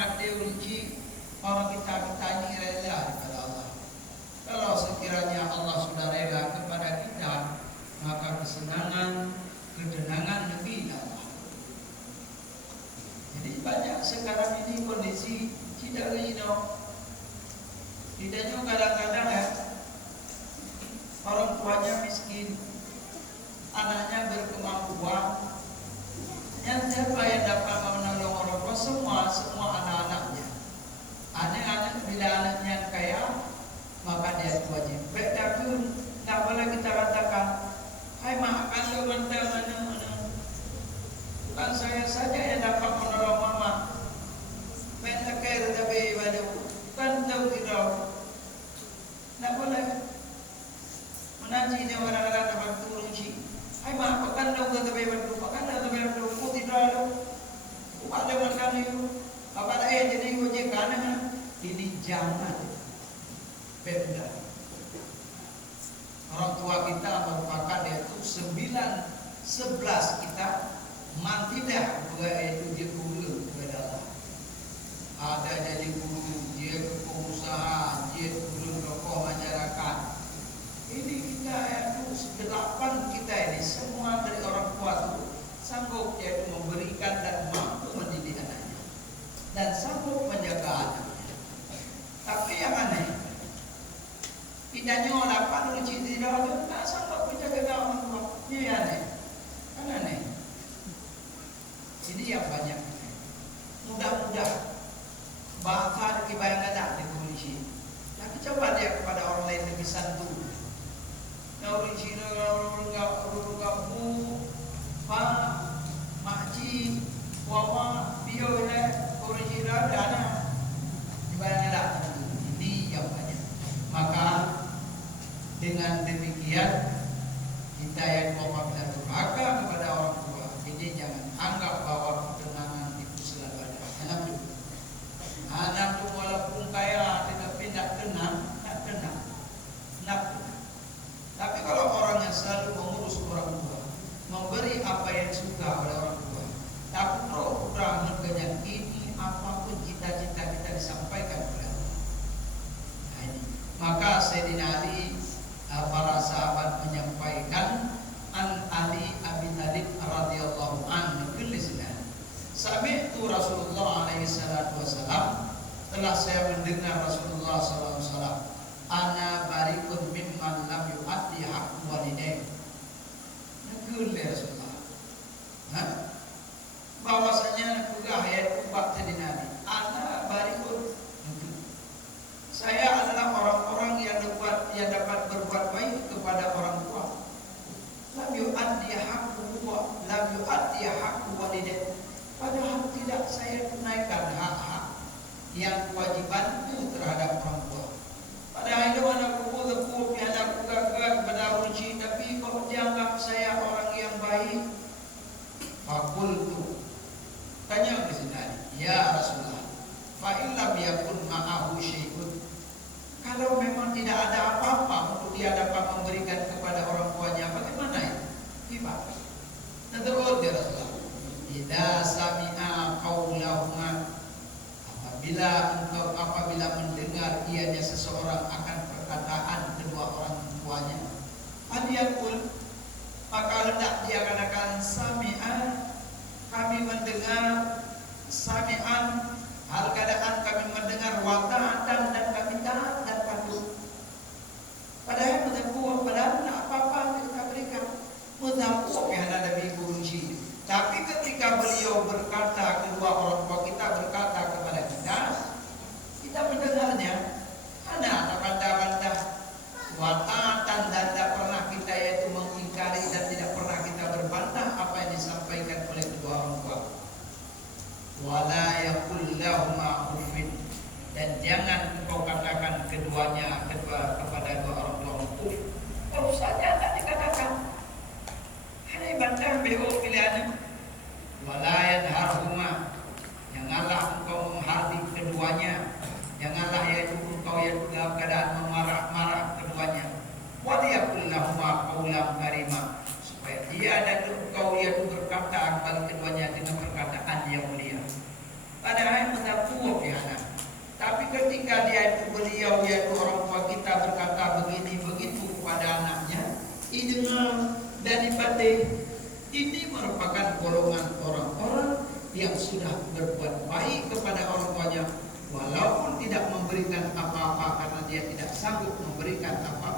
sangat diuji orang kita ini rela kepada Allah. Kalau sekiranya Allah sudah rela kepada kita, maka kesenangan, ketenangan lebih Allah. Jadi banyak sekarang ini kondisi tidak ridho. Tidak juga kadang-kadang ya, orang tuanya miskin, anaknya berkemampuan, yang siapa yang dapat menolong orang tua? Semua anak-anaknya. Anak-anak bila anaknya kaya, maka dia wajib. Baik tapi tak boleh kita katakan, hai mak kalau mana. Bukan saya saja yang dapat menolong mama. Baik tak kaya tapi pada bukan tahu tidak. Tak boleh. Menanti dia orang-orang dapat turun si. Hai mak bukan tahu tapi pada bukan tahu tapi pada putih dah. Bukan ada makan itu. Apa dah jadi wajib kanan. Ini jangan. Benda. Orang tua kita merupakan yaitu 9-11 kita mantidah itu dia guru adalah ada jadi guru, dia pengusaha, dia guru tokoh masyarakat. Ini kita yaitu 8 kita ini semua dari orang tua itu sanggup yaitu memberikan dan mampu mendidik anaknya dan sanggup menjaga anaknya. Tapi yang aneh, tidaknya orang dapat uji tidak ada, tak sanggup menjaga orang tua. Ini aneh, kan aneh. Ini yang banyak. Mudah-mudah bahkan kebayang ada di kondisi. Tapi coba dia kepada orang lain lebih santun. Orang Cina, orang kampung, pak, makcik, wawa, bio, orang Cina dana. Kebayang ada. Ini yang banyak. Maka dengan demikian kita yang benar durhaka kepada orang tua. Jadi jangan anggap bahwa ketenangan itu selalu ada. Anak itu walaupun kaya tetapi tidak tenang. Tapi kalau orang yang selalu mengurus orang tua, memberi apa yang suka oleh orang tua, tak perlu kurang harganya ini apapun cita-cita kita disampaikan oleh Allah. Nah, ini. Maka Sayyidina Ali, para sahabat menyampaikan an Ali Abi Thalib radhiyallahu anhu tulisnya, sami'tu Rasulullah alaihi salatu wasallam, telah saya mendengar Rasulullah sallallahu alaihi wasallam, ana barikun mimman lam yu'addi haqq walidain. Nakul ya Rasulullah. Bahwasanya juga ayat ubah tadi Nabi. Ana barikun. Saya adalah orang-orang yang dapat berbuat baik kepada orang tua. Lam yu'addi haqqu walidain. Padahal tidak saya tunaikan hak-hak yang kewajibanku terhadap orang tua. Padahal itu anakku lepuh, anakku gagah kepada uji, tapi kok dianggap saya orang yang baik. Fakultu, tanya ke sini, ya Rasulullah, fa illam yakun ma'ahu syai'un. Kalau memang tidak ada apa-apa untuk dia dapat memberikan kepada orang tuanya, bagaimana ya? Gimana? Dan terus dia Rasulullah, idza sami'a qaulahuma, apabila mendengar ianya seseorang akan perkataan kedua orang tuanya, hadiyakul, maka hendak dia katakan sami'an, kami mendengar, sami'an, hal keadaan kami mendengar, wa ta'atan, dan kami taat dan patuh. Padahal mentepuh, padahal tak apa-apa kita berikan. Mentepuh yang ada di kunci. Tapi ketika beliau berkata, kedua orang tua kita berkata kepada kita mendengarnya, ada bantah-bantah, watatan, dan tidak pernah kita yaitu mengingkari dan tidak pernah kita berbantah apa yang disampaikan oleh kedua orang tua. Wala yaqul lahuma uffin, dan jangan engkau katakan keduanya kepada dua orang tua uff. Kalau saja tak dikatakan. Hai bantah beo pilihan. Wala yanharhuma, janganlah engkau menghardik keduanya. Janganlah yaitu engkau yang dalam keadaan memarah-marah keduanya. Wa liyaqul lahuma qawlan karima, supaya dia dan engkau yaitu berkata kepada keduanya dengan perkataan yang mulia. Padahal mendapat ketika beliau yaitu orang tua kita berkata begini begitu kepada anaknya, didengar dan dipatih. Ini merupakan golongan orang-orang yang sudah berbuat baik kepada orang tuanya, walaupun tidak memberikan apa-apa karena dia tidak sanggup memberikan apa